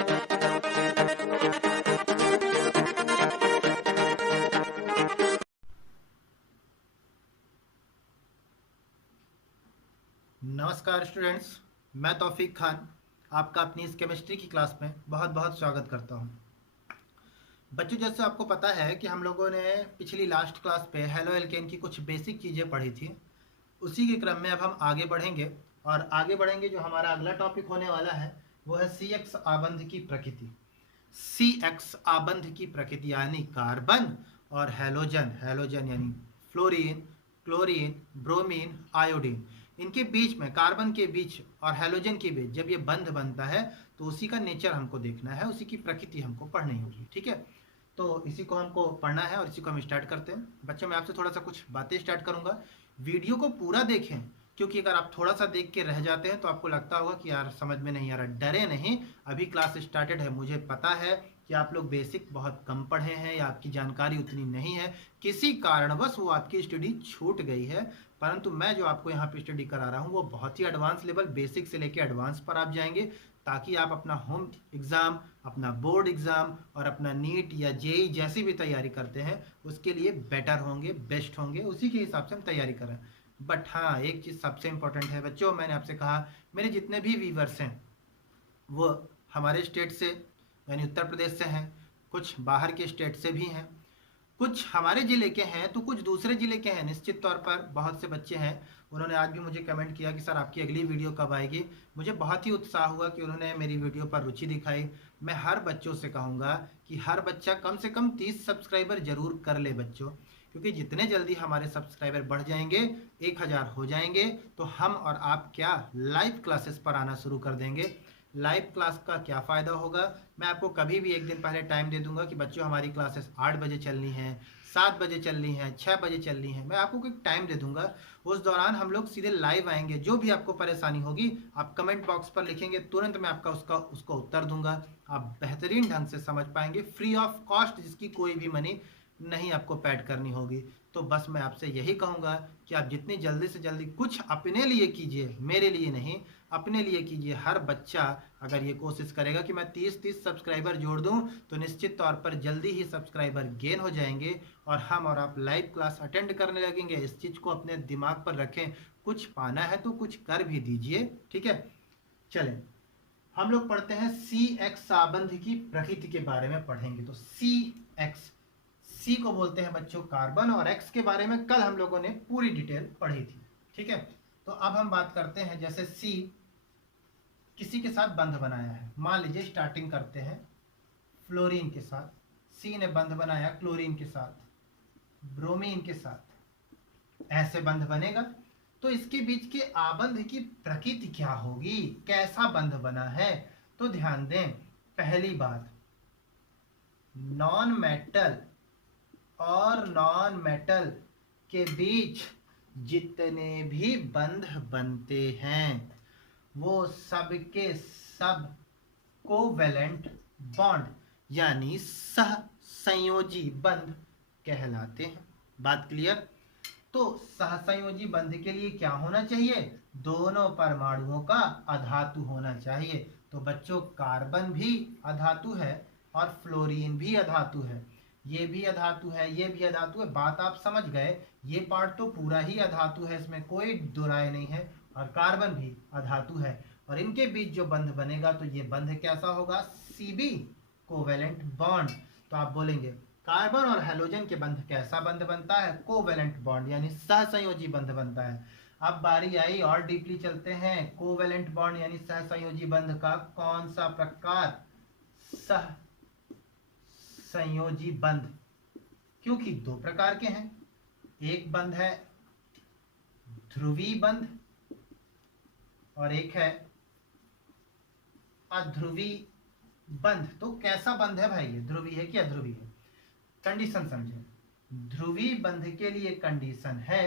नमस्कार स्टूडेंट्स, मैं तौफीक खान आपका अपनी इस केमिस्ट्री की क्लास में बहुत बहुत स्वागत करता हूं। बच्चों, जैसे आपको पता है कि हम लोगों ने पिछली लास्ट क्लास पे हेलो एल्केन की कुछ बेसिक चीज़ें पढ़ी थी। उसी के क्रम में अब हम आगे बढ़ेंगे और आगे बढ़ेंगे जो हमारा अगला टॉपिक होने वाला है वो है सी एक्स आबंध की प्रकृति। सी एक्स आबंध की प्रकृति यानी कार्बन और हैलोजन, हैलोजन यानी फ्लोरीन, क्लोरीन, ब्रोमीन, आयोडीन, इनके बीच में, कार्बन के बीच और हैलोजन के बीच जब ये बंध बनता है तो उसी का नेचर हमको देखना है, उसी की प्रकृति हमको पढ़नी होगी। ठीक है, तो इसी को हमको पढ़ना है और इसी को हम स्टार्ट करते हैं। बच्चों, मैं आपसे थोड़ा सा कुछ बातें स्टार्ट करूंगा। वीडियो को पूरा देखें, क्योंकि अगर आप थोड़ा सा देख के रह जाते हैं तो आपको लगता होगा कि यार समझ में नहीं आ रहा। डरे नहीं, अभी क्लास स्टार्टेड है। मुझे पता है कि आप लोग बेसिक बहुत कम पढ़े हैं या आपकी जानकारी उतनी नहीं है, किसी कारणवश वो आपकी स्टडी छूट गई है, परंतु मैं जो आपको यहाँ पे स्टडी करा रहा हूँ वो बहुत ही एडवांस लेवल, बेसिक से लेके एडवांस पर आप जाएंगे, ताकि आप अपना होम एग्ज़ाम, अपना बोर्ड एग्ज़ाम और अपना नीट या जेई जैसी भी तैयारी करते हैं उसके लिए बेटर होंगे, बेस्ट होंगे। उसी के हिसाब से हम तैयारी करें। बट हाँ, एक चीज़ सबसे इम्पोर्टेंट है बच्चों, मैंने आपसे कहा मेरे जितने भी व्यूवर्स हैं वो हमारे स्टेट से यानी उत्तर प्रदेश से हैं, कुछ बाहर के स्टेट से भी हैं, कुछ हमारे ज़िले के हैं तो कुछ दूसरे ज़िले के हैं। निश्चित तौर पर बहुत से बच्चे हैं, उन्होंने आज भी मुझे कमेंट किया कि सर आपकी अगली वीडियो कब आएगी। मुझे बहुत ही उत्साह हुआ कि उन्होंने मेरी वीडियो पर रुचि दिखाई। मैं हर बच्चों से कहूँगा कि हर बच्चा कम से कम 30 सब्सक्राइबर जरूर कर ले बच्चों, क्योंकि जितने जल्दी हमारे सब्सक्राइबर बढ़ जाएंगे, 1000 हो जाएंगे, तो हम और आप क्या लाइव क्लासेस पर आना शुरू कर देंगे। लाइव क्लास का क्या फ़ायदा होगा, मैं आपको कभी भी एक दिन पहले टाइम दे दूंगा कि बच्चों हमारी क्लासेस 8 बजे चलनी है, 7 बजे चलनी है, 6 बजे चलनी है। मैं आपको एक टाइम दे दूंगा, उस दौरान हम लोग सीधे लाइव आएंगे। जो भी आपको परेशानी होगी आप कमेंट बॉक्स पर लिखेंगे, तुरंत मैं आपका उसको उत्तर दूंगा। आप बेहतरीन ढंग से समझ पाएंगे, फ्री ऑफ कॉस्ट, जिसकी कोई भी मनी नहीं आपको पैड करनी होगी। तो बस मैं आपसे यही कहूँगा कि आप जितनी जल्दी से जल्दी कुछ अपने लिए कीजिए, मेरे लिए नहीं, अपने लिए कीजिए। हर बच्चा अगर ये कोशिश करेगा कि मैं 30 सब्सक्राइबर जोड़ दूं तो निश्चित तौर पर जल्दी ही सब्सक्राइबर गेन हो जाएंगे और हम और आप लाइव क्लास अटेंड करने लगेंगे। इस चीज़ को अपने दिमाग पर रखें, कुछ पाना है तो कुछ कर भी दीजिए। ठीक है, चलें हम लोग पढ़ते हैं सी एक्स संबंध की प्रकृति के बारे में पढ़ेंगे। तो सी एक्स, सी को बोलते हैं बच्चों कार्बन, और एक्स के बारे में कल हम लोगों ने पूरी डिटेल पढ़ी थी। ठीक है, तो अब हम बात करते हैं, जैसे सी किसी के साथ बंध बनाया है। मान लीजिए स्टार्टिंग करते हैं फ्लोरीन के साथ, सी ने बंध बनाया क्लोरीन के साथ, ब्रोमीन के साथ, ऐसे बंध बनेगा। तो इसके बीच के आबंध की प्रकृति क्या होगी, कैसा बंध बना है? तो ध्यान दें, पहली बात, नॉन मेटल और नॉन मेटल के बीच जितने भी बंध बनते हैं वो सब के सब कोवेलेंट बॉन्ड यानी सह संयोजी बंध कहलाते हैं। बात क्लियर? तो सहसंयोजी बंध के लिए क्या होना चाहिए? दोनों परमाणुओं का अधातु होना चाहिए। तो बच्चों कार्बन भी अधातु है और फ्लोरीन भी अधातु है, ये भी अधातु है, ये भी अधातु है। बात आप समझ गए, ये पार्ट तो पूरा ही अधातु है, इसमें कोई दो राय नहीं है। और कार्बन भी अधातु है और इनके बीच जो बंध बनेगा तो ये बंध कैसा होगा? Cb covalent bond. तो आप बोलेंगे कार्बन और हैलोजन के बंध कैसा बंध बनता है? कोवेलेंट बॉन्ड यानी सहसंयोजी बंध बनता है। अब बारी आई और डीपली चलते हैं, कोवेलेंट बॉन्ड यानी सहसंयोजी बंध का कौन सा प्रकार? सह संयोजी बंध, क्योंकि दो प्रकार के हैं। एक बंध है ध्रुवी बंध और एक है अध्रुवी बंध। तो कैसा बंध है भाई ये, ध्रुवी है कि अध्रुवी है? कंडीशन समझे, ध्रुवी बंध के लिए कंडीशन है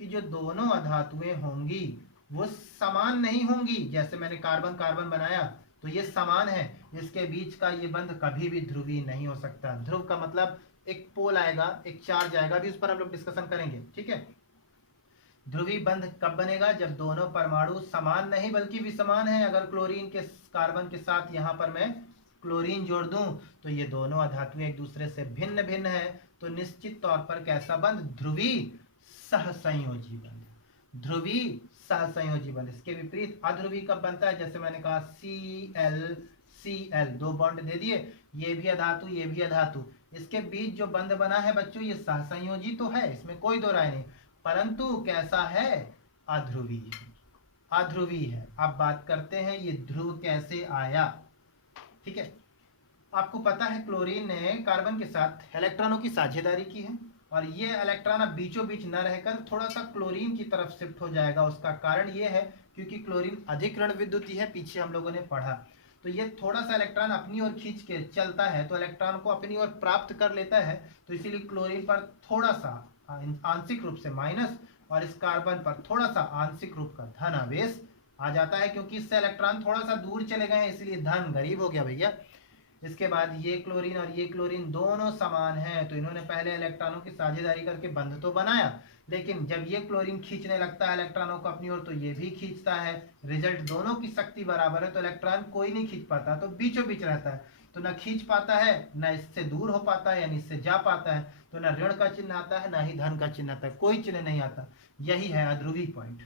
कि जो दोनों अधातुएं होंगी वो समान नहीं होंगी। जैसे मैंने कार्बन कार्बन बनाया तो ये समान है, इसके बीच का ये बंध कभी भी ध्रुवी नहीं हो सकता। ध्रुव का मतलब एक पोल आएगा, एक चार्ज आएगा, भी उस पर हम लोग डिस्कशन करेंगे। ठीक है, ध्रुवी बंध कब बनेगा? जब दोनों परमाणु समान नहीं बल्कि विसमान है। अगर क्लोरीन के कार्बन के साथ यहाँ पर मैं क्लोरीन जोड़ दूं तो ये दोनों अधातु एक दूसरे से भिन्न भिन्न है, तो निश्चित तौर पर कैसा बंध, ध्रुवीय सहसंयोजी बंध, ध्रुवीय सहसंयोजी बंध। इसके विपरीत अध्रुवी कब बनता है, जैसे मैंने कहा Cl दो बॉन्ड दे दिए, ये भी अधातु ये भी अधातु, इसके बीच जो बंध बना है बच्चों ये सहसंयोजी तो है, इसमें कोई दो राय नहीं, परंतु कैसा है, अध्रुवीय, अध्रुवीय है। अब बात करते हैं ये ध्रुव कैसे आया। ठीक है, आपको पता है क्लोरीन ने कार्बन के साथ इलेक्ट्रॉनों की साझेदारी की है और ये इलेक्ट्रॉन अब बीचों बीच न रहकर थोड़ा सा क्लोरीन की तरफ शिफ्ट हो जाएगा। उसका कारण ये है क्योंकि क्लोरीन अधिक ऋण विद्युतीय है, पीछे हम लोगों ने पढ़ा, तो ये थोड़ा सा इलेक्ट्रॉन अपनी ओर खींच के चलता है, तो इलेक्ट्रॉन को अपनी ओर प्राप्त कर लेता है, तो इसीलिए क्लोरीन पर थोड़ा सा आंशिक रूप से माइनस और इस कार्बन पर थोड़ा सा आंशिक रूप का धन आवेश आ जाता है, क्योंकि इससे इलेक्ट्रॉन थोड़ा सा दूर चले गए हैं, इसलिए धन गरीब हो गया भैया। इसके बाद ये क्लोरीन और ये क्लोरीन दोनों समान हैं, तो इन्होंने पहले इलेक्ट्रॉनों की साझेदारी करके बंध तो बनाया, लेकिन जब ये क्लोरीन खींचने लगता है इलेक्ट्रॉनों को अपनी ओर तो ये भी खींचता है, रिजल्ट दोनों की शक्ति बराबर है, तो इलेक्ट्रॉन कोई नहीं खींच पाता, तो बीचों बीच रहता है, तो ना खींच पाता है, ना इससे दूर हो पाता है यानी इससे जा पाता है, तो ना ऋण का चिन्ह आता है ना ही धन का चिन्ह आता है, कोई चिन्ह नहीं आता। यही है अध्रुवी पॉइंट।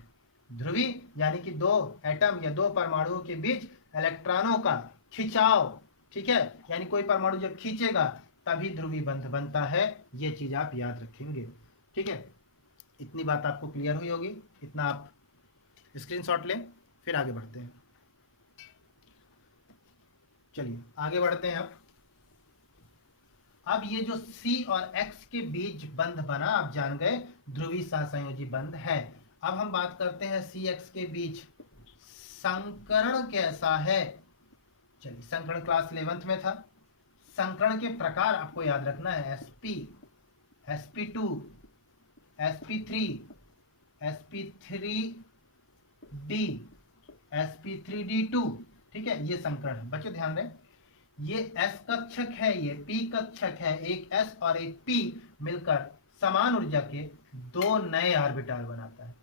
ध्रुवी यानी कि दो एटम या दो परमाणुओं के बीच इलेक्ट्रॉनों का खिंचाव, ठीक है, यानी कोई परमाणु जब खींचेगा तभी ध्रुवी बंध बनता है, ये चीज आप याद रखेंगे। ठीक है, इतनी बात आपको क्लियर हुई होगी, इतना आप स्क्रीनशॉट लें, फिर आगे बढ़ते हैं। चलिए आगे बढ़ते हैं। अब ये जो C और X के बीच बंध बना, आप जान गए ध्रुवीय सहसंयोजी बंध है। अब हम बात करते हैं CX के बीच संकरण कैसा है। चलिए, संकरण क्लास 11th में था। संकरण के प्रकार आपको याद रखना है, sp, sp2, sp3, sp3d, sp3d2। ठीक है, ये संकरण है बच्चों, ध्यान दें, ये s कक्षक है, ये p कक्षक है, एक s और एक p मिलकर समान ऊर्जा के दो नए ऑर्बिटल बनाता है।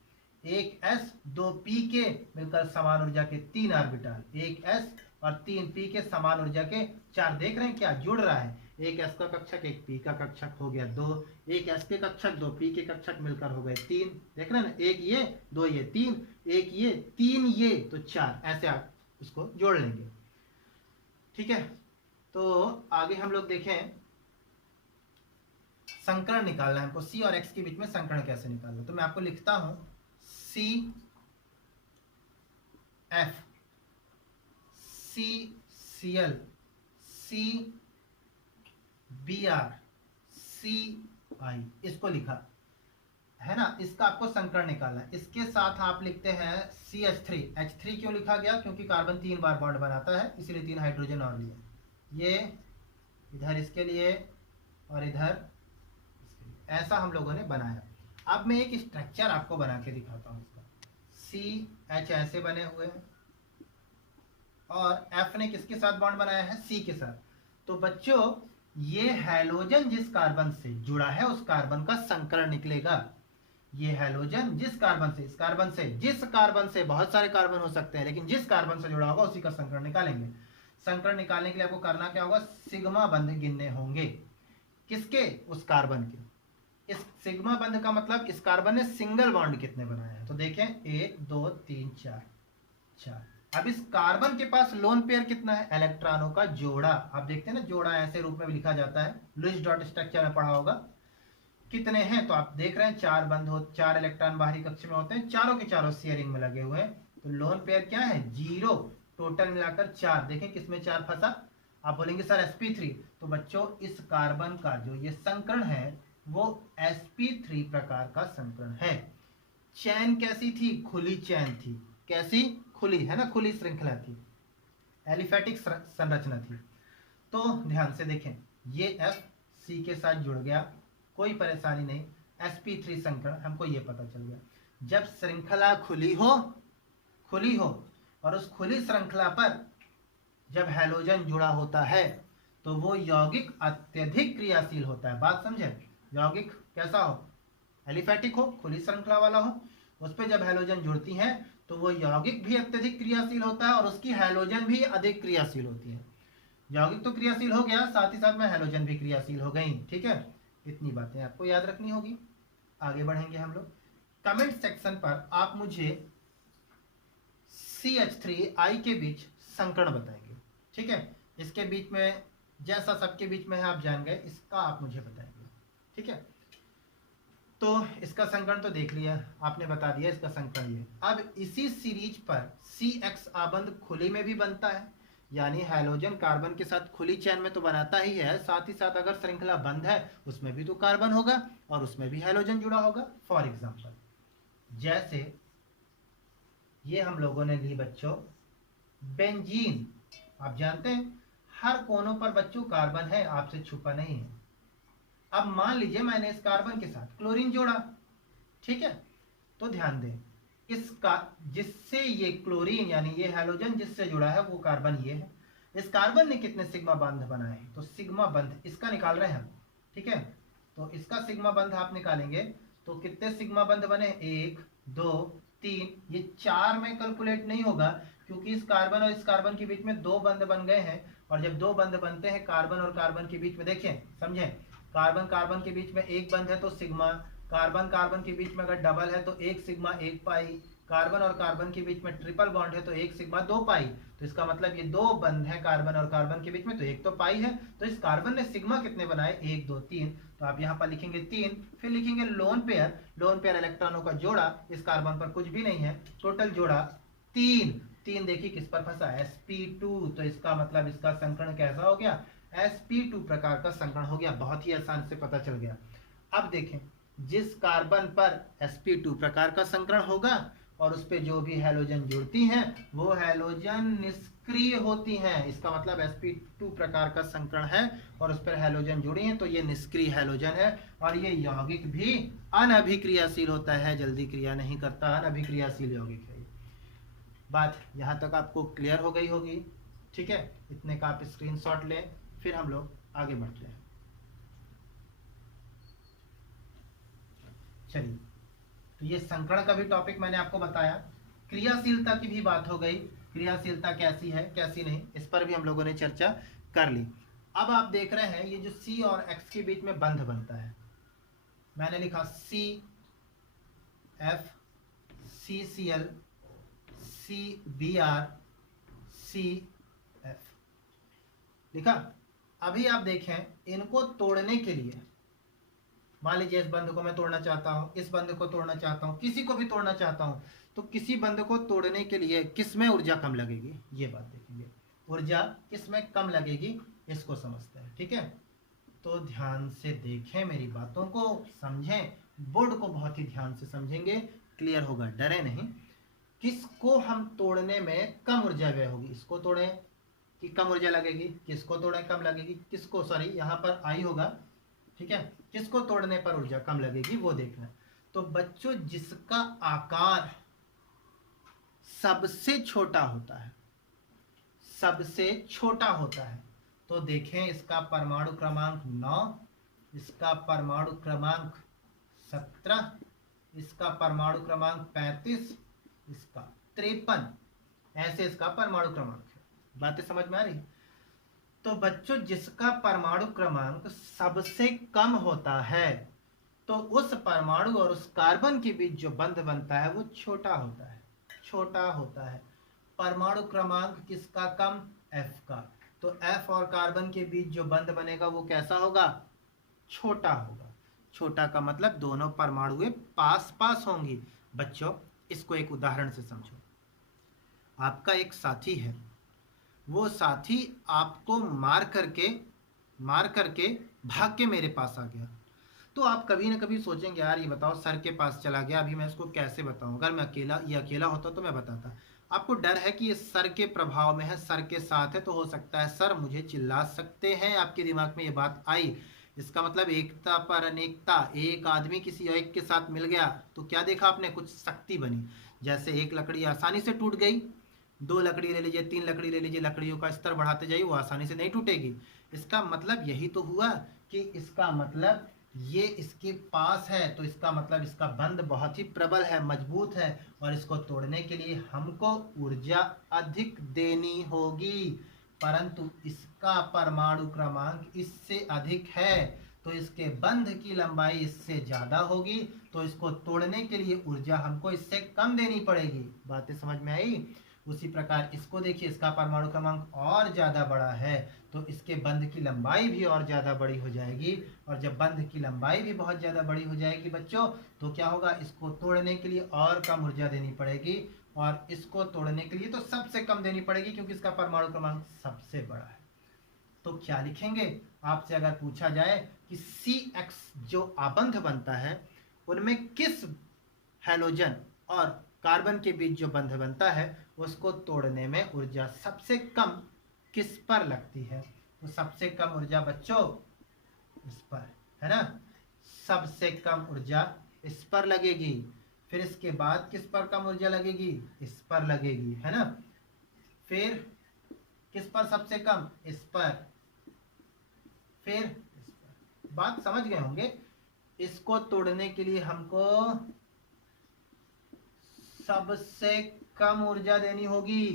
एक s दो p के मिलकर समान ऊर्जा के तीन ऑर्बिटल, एक s और तीन p के समान ऊर्जा के चार। देख रहे हैं क्या जुड़ रहा है, एक s का कक्षक एक p का कक्षक हो गया दो, एक s के कक्षक दो p के कक्षक मिलकर हो गए तीन। देख रहे हैं ना, एक ये दो ये तीन, एक ये तीन ये तो चार, ऐसे आप उसको जोड़ लेंगे। ठीक है, तो आगे हम लोग देखें, संकरण निकालना है हमको, C और X के बीच में संकरण कैसे निकालना। तो मैं आपको लिखता हूं CF, CCl, CBr, CI, इसको लिखा है ना, इसका आपको संकरण निकालना है। इसके साथ आप लिखते हैं CH3। H3 क्यों लिखा गया, क्योंकि कार्बन 3 बार बॉन्ड बनाता है, इसलिए 3 हाइड्रोजन और लिए, ये इधर इसके लिए और इधर इसके लिए, ऐसा हम लोगों ने बनाया। अब मैं एक स्ट्रक्चर आपको बना के दिखाता हूँ इसका। CH ऐसे बने हुए हैं और F ने किसके साथ बॉन्ड बनाया है, C के साथ। तो बच्चों ये हैलोजन जिस कार्बन से जुड़ा है उस कार्बन का संकरण निकलेगा। ये हैलोजन जिस कार्बन से, इस कार्बन से, जिस कार्बन से, बहुत सारे कार्बन हो सकते हैं लेकिन जिस कार्बन से जुड़ा होगा उसी का संकरण निकालेंगे। संकरण निकालने के लिए आपको करना क्या होगा, सिग्मा बंध गिनने होंगे। किसके, उस कार्बन के। इस सिग्मा बंध का मतलब इस कार्बन ने सिंगल बॉन्ड कितने बनाए हैं, तो देखें 1 2 3 4 4। अब इस कार्बन के पास लोन पेयर कितना है, इलेक्ट्रॉनों का जोड़ा। आप देखते हैं ना, जोड़ा ऐसे रूप में भी लिखा जाता है, लुईस डॉट स्ट्रक्चर में पढ़ा होगा। कितने हैं, तो आप देख रहे हैं 4 बंध हो, 4 इलेक्ट्रॉन बाहरी कक्ष में होते हैं, चारों के चारों शेयरिंग में लगे हुए हैं, तो लोन पेयर क्या है 0, टोटल मिलाकर 4। देखें किसमें 4 फंसा, आप बोलेंगे सर sp3। तो बच्चों इस कार्बन का जो ये संकरण है वो sp3 प्रकार का संकरण है। चैन कैसी थी, खुली चैन थी। कैसी, खुली, है ना, खुली श्रृंखला थी, एलिफेटिक संरचना थी। तो ध्यान से देखें, ये F C के साथ जुड़ गया, कोई परेशानी नहीं, sp3 संकरण, हमको ये पता चल गया। जब श्रृंखला खुली हो और उस खुली श्रृंखला पर जब हैलोजन जुड़ा होता है तो वो यौगिक अत्यधिक क्रियाशील होता है। बात समझे, यौगिक कैसा हो, एलिफेटिक हो, खुली श्रृंखला वाला हो, उस पर जब हैलोजन जुड़ती हैं तो वो यौगिक भी अत्यधिक क्रियाशील होता है और उसकी हैलोजन भी अधिक क्रियाशील होती है। यौगिक तो क्रियाशील हो गया, साथ ही साथ में हैलोजन भी क्रियाशील हो गई। ठीक है, इतनी बातें आपको याद रखनी होगी। आगे बढ़ेंगे हम लोग। कमेंट सेक्शन पर आप मुझे CH3I के बीच संकरण बताएंगे। ठीक है, इसके बीच में जैसा सबके बीच में है आप जान गए, इसका आप मुझे बताएंगे। ठीक है, तो इसका संकरण तो देख लिया आपने, बता दिया इसका संकरण ये। अब इसी सीरीज पर CX आबंध खुली में भी बनता है, यानी हैलोजन कार्बन के साथ खुली चेन में तो बनाता ही है, साथ ही साथ अगर श्रृंखला बंद है उसमें भी तो कार्बन होगा और उसमें भी हैलोजन जुड़ा होगा। फॉर एग्जाम्पल जैसे ये हम लोगों ने ली बच्चों बेंजीन। आप जानते हैं हर कोनों पर बच्चों कार्बन है, आपसे छुपा नहीं है। अब मान लीजिए मैंने इस कार्बन के साथ क्लोरीन जोड़ा। ठीक है, तो ध्यान दें इसका, जिससे ये क्लोरीन यानी ये हैलोजन जिससे जुड़ा है वो कार्बन ये है। इस कार्बन ने कितने सिग्मा बंध बनाए, तो सिग्मा बंध इसका निकाल रहे हैं हम। ठीक है, तो इसका सिग्मा बंध आप निकालेंगे तो कितने सिग्मा बंध बने, 1 2 3, ये 4 में कैलकुलेट नहीं होगा क्योंकि इस कार्बन और इस कार्बन के बीच में 2 बंध बन गए हैं। और जब 2 बंध बनते हैं कार्बन और कार्बन के बीच में, देखें समझें, कार्बन कार्बन के बीच में एक बंध है तो सिग्मा, कार्बन कार्बन के बीच में अगर डबल है तो 1 सिग्मा 1 पाई, कार्बन और कार्बन के बीच में ट्रिपल बॉन्ड है तो 1 सिग्मा 2 पाई। तो इसका मतलब ये 2 बंध है कार्बन और कार्बन के बीच में, तो 1 तो पाई है। तो इस कार्बन ने सिग्मा कितने बनाए, 1 2 3, तो आप यहाँ पर लिखेंगे 3, फिर लिखेंगे लोन पेयर, लोन पेयर इलेक्ट्रॉनों का जोड़ा, इस कार्बन पर कुछ भी नहीं है, टोटल जोड़ा 3। 3 देखिए किस पर फंसा, sp2, तो इसका मतलब इसका संकरण कैसा हो गया, sp2 प्रकार का संकरण हो गया। बहुत ही आसान से पता चल गया। अब देखें जिस कार्बन पर sp2 प्रकार का संकरण होगा और उस पे जो भी हैलोजन जुड़ती हैं वो हैलोजन निष्क्रिय होती हैं। इसका मतलब sp2 प्रकार का संकरण है और उस पर हैलोजन जुड़ी हैं तो ये निष्क्रिय हैलोजन है। और ये यौगिक भी अनअभिक्रियाशील होता है, जल्दी क्रिया नहीं करता, अनअभिक्रियाशील यौगिक है। बात यहाँ तक आपको क्लियर हो गई होगी। ठीक है, इतने का आप स्क्रीनशॉट लें, फिर हम लोग आगे बढ़ते हैं। चलिए, तो ये संकरण का भी टॉपिक मैंने आपको बताया, क्रियाशीलता की भी बात हो गई, क्रियाशीलता कैसी है कैसी नहीं, इस पर भी हम लोगों ने चर्चा कर ली। अब आप देख रहे हैं ये जो C और X के बीच में बंध बनता है, मैंने लिखा CF CCl CBr CF लिखा। अभी आप देखें इनको तोड़ने के लिए, मान लीजिए इस बंध को मैं तोड़ना चाहता हूं, इस बंध को तोड़ना चाहता हूं, किसी को भी तोड़ना चाहता हूं, तो किसी बंध को तोड़ने के लिए किसमें ऊर्जा कम लगेगी, ये बात देखेंगे। ऊर्जा किसमें कम लगेगी इसको समझते हैं। ठीक है, तो ध्यान से देखें, मेरी बातों को समझें, बोर्ड को बहुत ही ध्यान से समझेंगे, क्लियर होगा, डरे नहीं। किसको हम तोड़ने में कम ऊर्जा व्यय होगी, इसको तोड़ें कि कम ऊर्जा लगेगी, किसको तोड़ें कम लगेगी, किसको, सॉरी यहाँ पर आई होगा। ठीक है, किसको तोड़ने पर ऊर्जा कम लगेगी वो देखना। तो बच्चों जिसका आकार सबसे छोटा होता है, सबसे छोटा होता है, तो देखें इसका परमाणु क्रमांक 9, इसका परमाणु क्रमांक 17, इसका परमाणु क्रमांक 35, इसका 53, ऐसे इसका परमाणु क्रमांक है। बातें समझ में आ रही? तो बच्चों जिसका परमाणु क्रमांक सबसे कम होता है तो उस परमाणु और उस कार्बन के बीच जो बंध बनता है वो छोटा होता है, छोटा होता है। परमाणु क्रमांक किसका कम, F का, तो F और कार्बन के बीच जो बंध बनेगा वो कैसा होगा, छोटा होगा। छोटा का मतलब दोनों परमाणुएं पास पास होंगी। बच्चों इसको एक उदाहरण से समझो। आपका एक साथी है, वो साथी आपको मार करके भाग के मेरे पास आ गया, तो आप कभी ना कभी सोचेंगे यार ये बताओ सर के पास चला गया, अभी मैं इसको कैसे बताऊं, अगर मैं अकेला होता तो मैं बताता। आपको डर है कि ये सर के प्रभाव में है, सर के साथ है, तो हो सकता है सर मुझे चिल्ला सकते हैं, आपके दिमाग में ये बात आई। इसका मतलब एकता पर अनेकता, एक आदमी किसी एक के साथ मिल गया तो क्या देखा आपने, कुछ शक्ति बनी। जैसे एक लकड़ी आसानी से टूट गई, 2 लकड़ी ले लीजिए, 3 लकड़ी ले लीजिए, लकड़ियों का स्तर बढ़ाते जाइए, वो आसानी से नहीं टूटेगी। इसका मतलब यही तो हुआ कि इसका मतलब ये इसके पास है, तो इसका मतलब इसका बंध बहुत ही प्रबल है, मजबूत है, और इसको तोड़ने के लिए हमको ऊर्जा अधिक देनी होगी। परंतु इसका परमाणु क्रमांक इससे अधिक है, तो इसके बंध की लंबाई इससे ज़्यादा होगी, तो इसको तोड़ने के लिए ऊर्जा हमको इससे कम देनी पड़ेगी। बातें समझ में आई? उसी प्रकार इसको देखिए, इसका परमाणु क्रमांक और ज़्यादा बड़ा है, तो इसके बंध की लंबाई भी और ज़्यादा बड़ी हो जाएगी, और जब बंध की लंबाई भी बहुत ज़्यादा बड़ी हो जाएगी बच्चों, तो क्या होगा, इसको तोड़ने के लिए और कम ऊर्जा देनी पड़ेगी, और इसको तोड़ने के लिए तो सबसे कम देनी पड़ेगी, क्योंकि इसका परमाणु क्रमांक सबसे बड़ा है। तो क्या लिखेंगे? आपसे अगर पूछा जाए कि CX जो आबंध बनता है उनमें किस हैलोजन और कार्बन के बीच जो बंध बनता है उसको तोड़ने में ऊर्जा सबसे कम किस पर लगती है? तो सबसे कम ऊर्जा बच्चों इस पर है ना, सबसे कम ऊर्जा इस पर लगेगी। फिर इसके बाद किस पर कम ऊर्जा लगेगी? इस पर लगेगी, है ना। फिर किस पर सबसे कम? इस पर। फिर इस पर। बात समझ गए होंगे। इसको तोड़ने के लिए हमको सबसे कम ऊर्जा देनी होगी,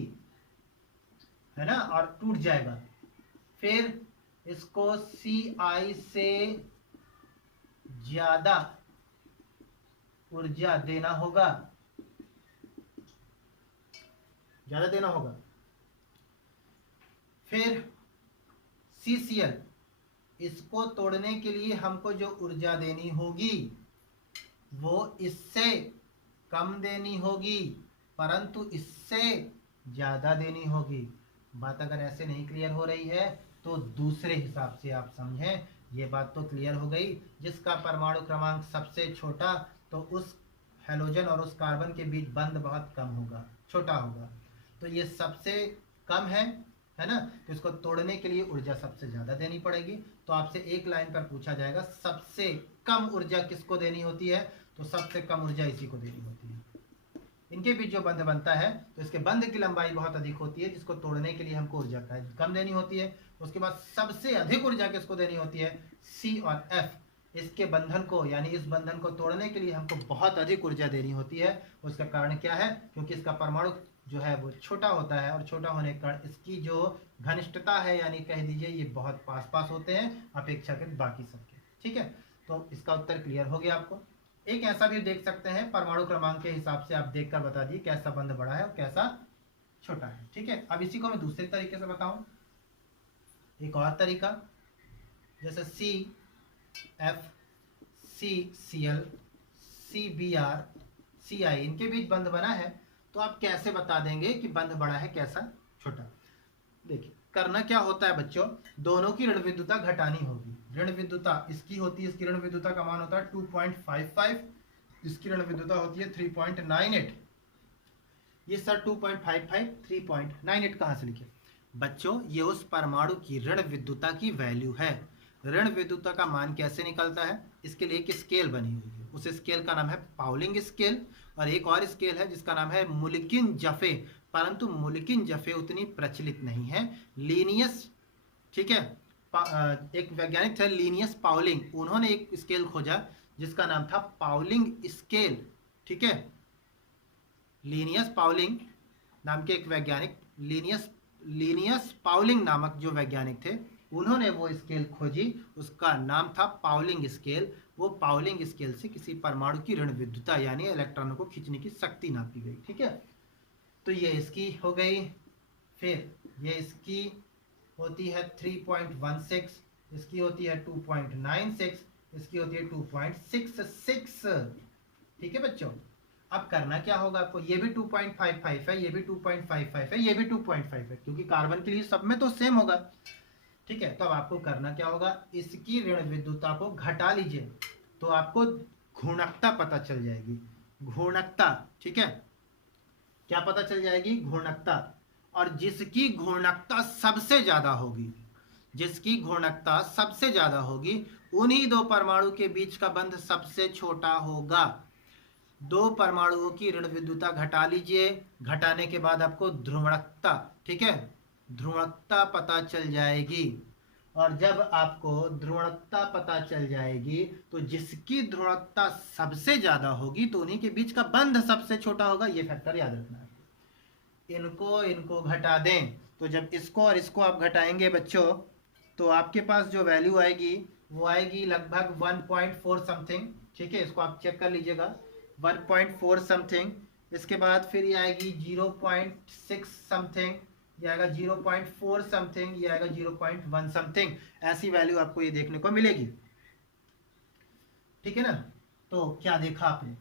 है ना, और टूट जाएगा। फिर इसको CI से ज्यादा ऊर्जा देना होगा, ज्यादा देना होगा। फिर CCl, इसको तोड़ने के लिए हमको जो ऊर्जा देनी होगी वो इससे कम देनी होगी, परंतु इससे ज्यादा देनी होगी। बात अगर ऐसे नहीं क्लियर हो रही है तो दूसरे हिसाब से आप समझें। ये बात तो क्लियर हो गई, जिसका परमाणु क्रमांक सबसे छोटा, तो उस हैलोजन और उस कार्बन के बीच बंध बहुत कम होगा, छोटा होगा। तो ये सबसे कम है ना, तो इसको तोड़ने के लिए ऊर्जा सबसे ज़्यादा देनी पड़ेगी। तो आपसे एक लाइन पर पूछा जाएगा सबसे कम ऊर्जा किसको देनी होती है, तो सबसे कम ऊर्जा इसी को देनी होती है। इनके बीच जो बंध बनता है तो इसके बंध की लंबाई बहुत अधिक होती है, जिसको तोड़ने के लिए हमको ऊर्जा कम देनी होती है। उसके बाद सबसे अधिक ऊर्जा किसको देनी होती है? C और F। इसके बंधन को, यानी इस बंधन को तोड़ने के लिए हमको बहुत अधिक ऊर्जा देनी होती है। उसका कारण क्या है? क्योंकि इसका परमाणु जो है वो छोटा होता है, और छोटा होने के कारण इसकी जो घनिष्ठता है, यानी कह दीजिए ये बहुत पास पास होते हैं अपेक्षाकृत बाकी सबके। ठीक है, तो इसका उत्तर क्लियर हो गया आपको। एक ऐसा भी देख सकते हैं, परमाणु क्रमांक के हिसाब से आप देखकर बता दिए कैसा बंध बड़ा है और कैसा छोटा है। ठीक है, अब इसी को मैं दूसरे तरीके से बताऊं, एक और तरीका, जैसे CF, CCl, CBr, CI, इनके बीच बंध बना है, तो आप कैसे बता देंगे कि बंध बड़ा है कैसा छोटा? देखिए, करना क्या होता है बच्चों, दोनों की ऋण विद्युता घटानी होगी। ऋण विद्युता इसकी होती है, इसकी ऋण विद्युता का मान होता है 2.55, इसकी ऋण विद्युता होती है 3.98। ये सर 2.55, 3.98 कहाँ से लिखे बच्चों? ये उस परमाणु की ऋण विद्युता की वैल्यू है। ऋण विद्युता का मान कैसे निकलता है? इसके लिए एक स्केल बनी हुई है, उस स्केल का नाम है पाउलिंग स्केल, और एक और स्केल है जिसका नाम है मुल्किन जफे, परंतु मुल्किन जफे उतनी प्रचलित नहीं है। लीनियस, ठीक है, एक वैज्ञानिक थे लीनियस पाउलिंग, उन्होंने एक स्केल खोजा जिसका नाम था पाउलिंग स्केल। ठीक है, लीनियस पाउलिंग नाम के एक वैज्ञानिक, लीनियस पाउलिंग नामक जो वैज्ञानिक थे, उन्होंने वो स्केल खोजी, उसका नाम था पाउलिंग स्केल। वो पाउलिंग स्केल से किसी परमाणु की ऋण विद्युता यानी इलेक्ट्रॉनों को खींचने की शक्ति नापी गई। ठीक है, तो ये इसकी हो गई। फिर ये इसकी होती है 3.16, इसकी होती है 2.96, इसकी होती है 2.66। ठीक है बच्चों, अब करना क्या होगा आपको? ये भी 2.55 है, ये भी 2.55 है, ये भी 2.5 है, क्योंकि कार्बन के लिए सब में तो सेम होगा। ठीक है, तो अब आपको करना क्या होगा? इसकी ऋण विद्युता को घटा लीजिए, तो आपको घूर्णकता पता चल जाएगी। घूर्णकता, ठीक है, क्या पता चल जाएगी? घूर्णकता। और जिसकी घूर्णकता सबसे ज्यादा होगी, जिसकी घूर्णकता सबसे ज्यादा होगी, उन्हीं दो परमाणु के बीच का बंध सबसे छोटा होगा। दो परमाणुओं की ऋण विद्युता घटा लीजिए, घटाने के बाद आपको ध्रुवणकता, ठीक है, ध्रुवणकता पता चल जाएगी। और जब आपको ध्रुवणकता पता चल जाएगी तो जिसकी ध्रुवणकता सबसे ज्यादा होगी तो उन्हीं के बीच का बंध सबसे छोटा होगा। ये फैक्टर याद रखना है। इनको घटा दें तो जब इसको और इसको आप घटाएंगे बच्चों, तो आपके पास जो वैल्यू आएगी वो आएगी लगभग 1.4 समथिंग। ठीक है, इसको आप चेक कर लीजिएगा, 1.4 समथिंग। इसके बाद फिर ये आएगी 0.6 समथिंग, ये आएगा 0.4 समथिंग, ये आएगा 0.1 समथिंग। ऐसी वैल्यू आपको ये देखने को मिलेगी। ठीक है ना। तो क्या देखा आपने,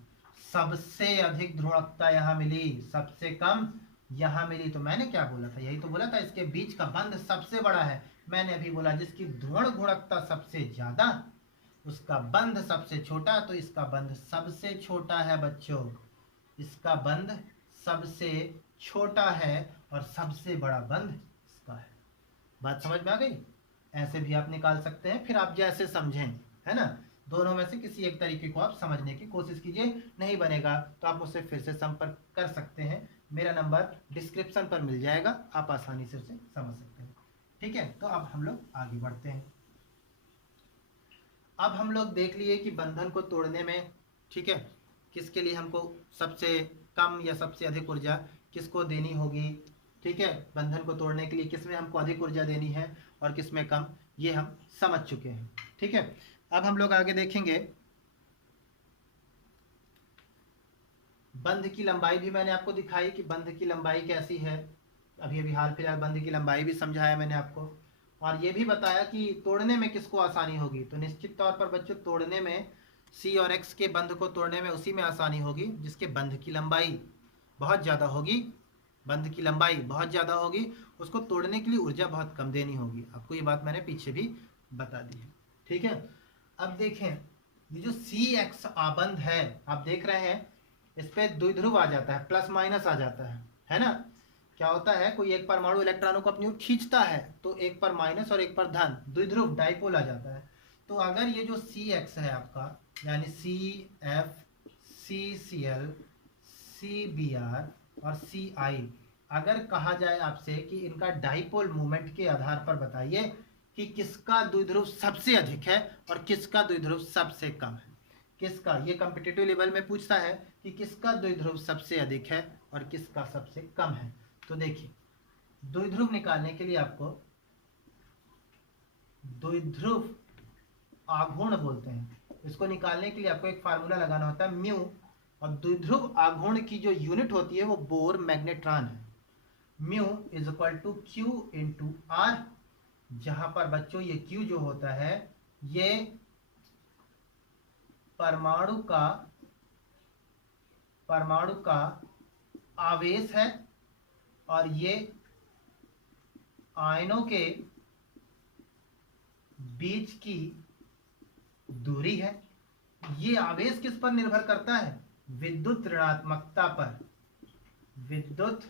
सबसे अधिक ध्रुवकता यहाँ मिली, सबसे कम यहाँ मिली। तो मैंने क्या बोला था, यही तो बोला था, इसके बीच का बंध सबसे बड़ा है। मैंने अभी बोला जिसकी ध्रुवण गुणकता सबसे ज्यादा उसका बंध सबसे छोटा, तो इसका बंध सबसे छोटा है बच्चों, इसका बंध सबसे छोटा है और सबसे बड़ा बंध इसका है। बात समझ में आ गई। ऐसे भी आप निकाल सकते हैं, फिर आप जैसे समझें, है ना। दोनों में से किसी एक तरीके को आप समझने की कोशिश कीजिए, नहीं बनेगा तो आप मुझसे फिर से संपर्क कर सकते हैं। मेरा नंबर डिस्क्रिप्शन पर मिल जाएगा, आप आसानी से उसे समझ सकते हैं। ठीक है, तो अब हम लोग आगे बढ़ते हैं। अब हम लोग देख लिए कि बंधन को तोड़ने में, ठीक है, किसके लिए हमको सबसे कम या सबसे अधिक ऊर्जा किसको देनी होगी। ठीक है, बंधन को तोड़ने के लिए किसमें हमको अधिक ऊर्जा देनी है और किसमें कम, ये हम समझ चुके हैं। ठीक है, अब हम लोग आगे देखेंगे। बंध की लंबाई भी मैंने आपको दिखाई कि बंध की लंबाई कैसी है। अभी अभी हाल फिलहाल बंध की लंबाई भी समझाया मैंने आपको, और ये भी बताया कि तोड़ने में किसको आसानी होगी। तो निश्चित तौर पर बच्चों तोड़ने में C और X के बंध को तोड़ने में उसी में आसानी होगी जिसके बंध की लंबाई बहुत ज़्यादा होगी। बंध की लंबाई बहुत ज़्यादा होगी, उसको तोड़ने के लिए ऊर्जा बहुत कम देनी होगी। आपको ये बात मैंने पीछे भी बता दी है। ठीक है, अब देखें ये जो CX आबंध है, आप देख रहे हैं इस पे द्विध्रुव आ जाता है, प्लस माइनस आ जाता है ना। क्या होता है, कोई एक परमाणु इलेक्ट्रॉनों को अपनी ओर खींचता है तो एक पर माइनस और एक पर धन, द्विध्रुव डाइपोल आ जाता है। तो अगर ये जो CX है आपका, यानी CF, CCl, CBr और CI, अगर कहा जाए आपसे कि इनका डाइपोल मोमेंट के आधार पर बताइए कि किसका द्विध्रुव सबसे अधिक है और किसका द्विध्रुव सबसे कम है। किसका, ये कॉम्पिटिटिव लेवल में पूछता है कि किसका द्विध्रुव सबसे अधिक है और किसका सबसे कम है। तो देखिए, द्विध्रुव निकालने के लिए आपको द्विध्रुव आघूर्ण बोलते हैं, इसको निकालने के लिए आपको एक फार्मूला लगाना होता है म्यू, और द्विध्रुव आघूर्ण की जो यूनिट होती है वो बोर मैग्नेट्रॉन है। Mu is equal to q into r, जहां पर बच्चों ये क्यू जो होता है ये परमाणु का आवेश है और ये आयनों के बीच की दूरी है। ये आवेश किस पर निर्भर करता है, विद्युत ऋणात्मकता पर, विद्युत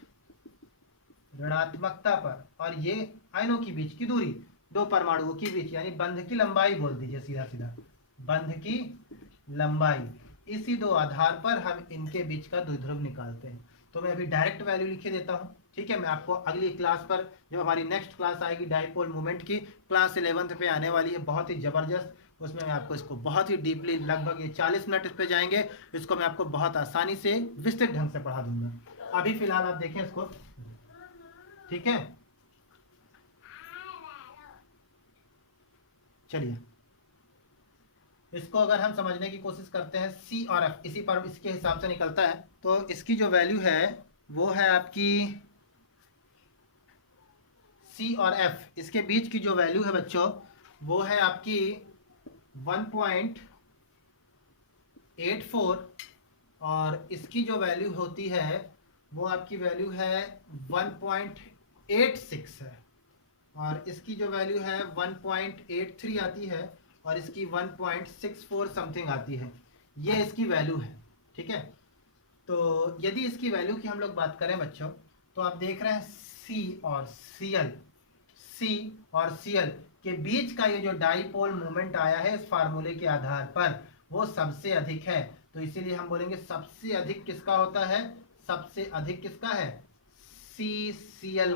ऋणात्मकता पर, और ये आयनों के बीच की दूरी, दो परमाणुओं के बीच, यानी बंध की लंबाई बोल दीजिए सीधा सीधा, बंध की लंबाई। इसी दो आधार पर हम इनके बीच का द्विध्रुव निकालते हैं। तो मैं अभी डायरेक्ट वैल्यू लिखे देता हूं। ठीक है, मैं आपको अगली क्लास पर, जब हमारी नेक्स्ट क्लास आएगी डाइपोल मोमेंट की, क्लास 11th पे आने वाली है, बहुत ही जबरदस्त, उसमें मैं आपको इसको बहुत ही डीपली, लगभग ये 40 मिनट इस पे जाएंगे, इसको मैं आपको बहुत आसानी से विस्तृत ढंग से पढ़ा दूंगा। अभी फिलहाल आप देखें इसको। ठीक है, चलिए इसको अगर हम समझने की कोशिश करते हैं, C और F इसी पर इसके हिसाब से निकलता है। तो इसकी जो वैल्यू है वो है आपकी C और F, इसके बीच की जो वैल्यू है बच्चों वो है आपकी 1.84, और इसकी जो वैल्यू होती है वो आपकी वैल्यू है 1.86 है, और इसकी जो वैल्यू है 1.83 आती है, और इसकी 1.64 समथिंग आती है। ये इसकी वैल्यू है। ठीक है, तो यदि इसकी वैल्यू की हम लोग बात करें बच्चों, तो आप देख रहे हैं C और Cl के बीच का ये जो डाइपोल मोमेंट आया है इस फार्मूले के आधार पर, वो सबसे अधिक है। तो इसीलिए हम बोलेंगे सबसे अधिक किसका होता है, सबसे अधिक किसका है, CCl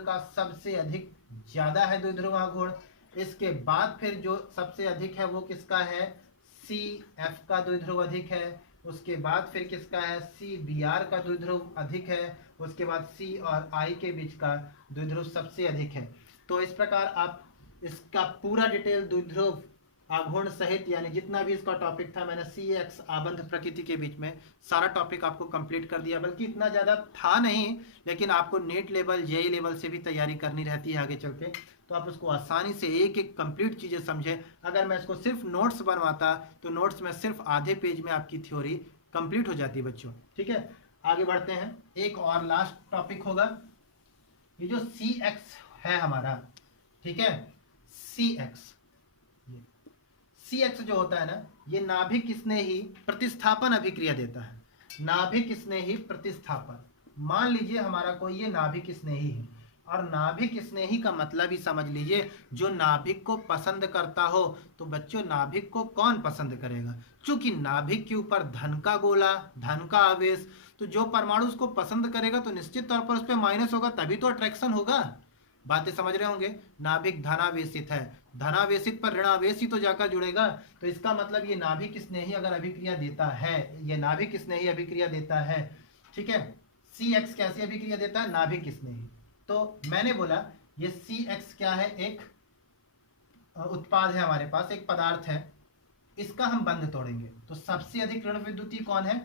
का सबसे अधिक ज्यादा है द्विध्रुव आघूर्ण। इसके बाद फिर जो सबसे अधिक है वो किसका है, CF का द्विध्रुव अधिक है। उसके बाद फिर किसका है, CBr का द्विध्रुव अधिक है। उसके बाद C और I के बीच का द्विध्रुव सबसे अधिक है। तो इस प्रकार आप इसका पूरा डिटेल द्विध्रुव आघूर्ण सहित यानी जितना भी इसका टॉपिक था, मैंने CX आबंध प्रकृति के बीच में सारा टॉपिक आपको कंप्लीट कर दिया। बल्कि इतना ज़्यादा था नहीं, लेकिन आपको नेट लेवल JEE लेवल से भी तैयारी करनी रहती है आगे चल के, तो आप उसको आसानी से एक एक कंप्लीट चीज़ें समझें। अगर मैं इसको सिर्फ नोट्स बनवाता तो नोट्स में सिर्फ आधे पेज में आपकी थ्योरी कंप्लीट हो जाती है बच्चों। ठीक है, आगे बढ़ते हैं। एक और लास्ट टॉपिक होगा, ये जो CX है हमारा, ठीक है, CX जो होता है ना, ये नाभिक स्नेही प्रतिस्थापन अभिक्रिया देता है। नाभिक स्नेही प्रतिस्थापन, मान लीजिए हमारा कोई ये नाभिक स्नेही है, और नाभिक स्नेही का मतलब ही समझ लीजिए जो नाभिक को पसंद करता हो। तो बच्चों नाभिक को कौन पसंद करेगा? चूंकि नाभिक के ऊपर धन का गोला, धन का आवेश, तो जो परमाणु उसको पसंद करेगा तो निश्चित तौर पर उस पर माइनस होगा, तभी तो अट्रैक्शन होगा। बातें समझ रहे होंगे। नाभिक धनावेशित है, धनावेशित पर ऋणावेश ही तो जाकर जुड़ेगा। तो इसका मतलब ये नाभिक स्नेही अगर अभिक्रिया देता है, ये नाभिक स्नेही अभिक्रिया देता है, ठीक है। CX कैसी अभिक्रिया देता है? नाभिक स्नेही। तो मैंने बोला ये CX क्या है? एक उत्पाद है हमारे पास, एक पदार्थ है, इसका हम बंध तोड़ेंगे तो सबसे अधिक ऋण विद्युती कौन है?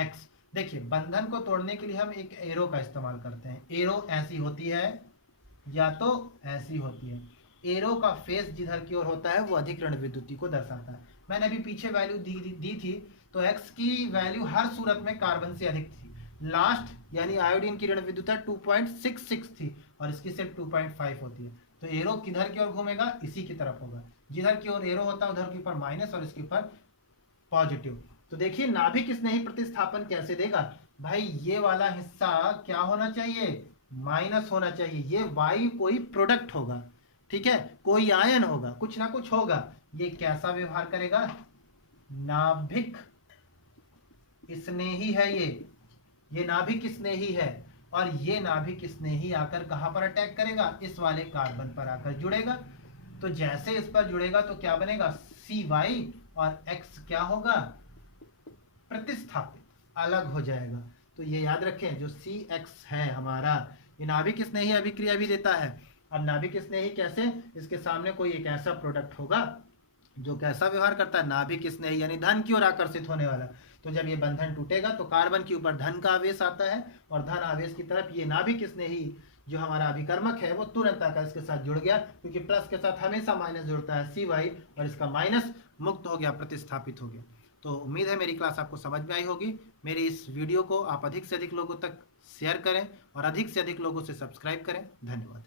X। देखिए बंधन को तोड़ने के लिए हम एक एरो का इस्तेमाल करते हैं। एरो ऐसी होती है या तो ऐसी होती है। एरो का फेस जिधर की ओर होता है वो अधिक ऋण विद्युती को दर्शाता है। मैंने अभी पीछे वैल्यू दी थी, तो X की वैल्यू हर सूरत में कार्बन से अधिक थी। लास्ट यानी आयोडीन की ऋण विद्युता 2.66 थी और इसकी सिर्फ 2.5 होती है। तो एरो किधर की ओर घूमेगा? इसी की तरफ होगा। जिधर की ओर एरो होता है उधर के ऊपर माइनस और इसके ऊपर पॉजिटिव। तो देखिए नाभिक स्नेही प्रतिस्थापन कैसे देगा भाई? ये वाला हिस्सा क्या होना चाहिए? माइनस होना चाहिए। ये वायु कोई प्रोडक्ट होगा, ठीक है, कोई आयन होगा, कुछ ना कुछ होगा। ये कैसा व्यवहार करेगा? नाभिक स्नेही है ये नाभिक स्नेही है, और ये नाभिक स्नेही आकर कहां पर अटैक करेगा? इस वाले कार्बन पर आकर जुड़ेगा। तो जैसे इस पर जुड़ेगा तो क्या बनेगा? CY और X क्या होगा? प्रतिस्थापित, अलग हो जाएगा। तो ये याद रखें, जो CX है हमारा, ये नाभिक स्नेही अभिक्रिया भी देता है। अब नाभिक स्नेही कैसे? इसके सामने कोई एक ऐसा प्रोडक्ट होगा जो कैसा व्यवहार करता है? नाभिक स्नेही यानी धन की ओर आकर्षित होने वाला। तो जब ये बंधन टूटेगा तो कार्बन के ऊपर धन का आवेश आता है और धन आवेश की तरफ ये नाभिक स्नेही जो हमारा अभिकर्मक है वो तुरंत आकर इसके साथ जुड़ गया, क्योंकि प्लस के साथ हमेशा माइनस जुड़ता है CY, और इसका माइनस मुक्त हो गया, प्रतिस्थापित हो गया। तो उम्मीद है मेरी क्लास आपको समझ में आई होगी। मेरी इस वीडियो को आप अधिक से अधिक लोगों तक शेयर करें और अधिक से अधिक लोगों से सब्सक्राइब करें। धन्यवाद।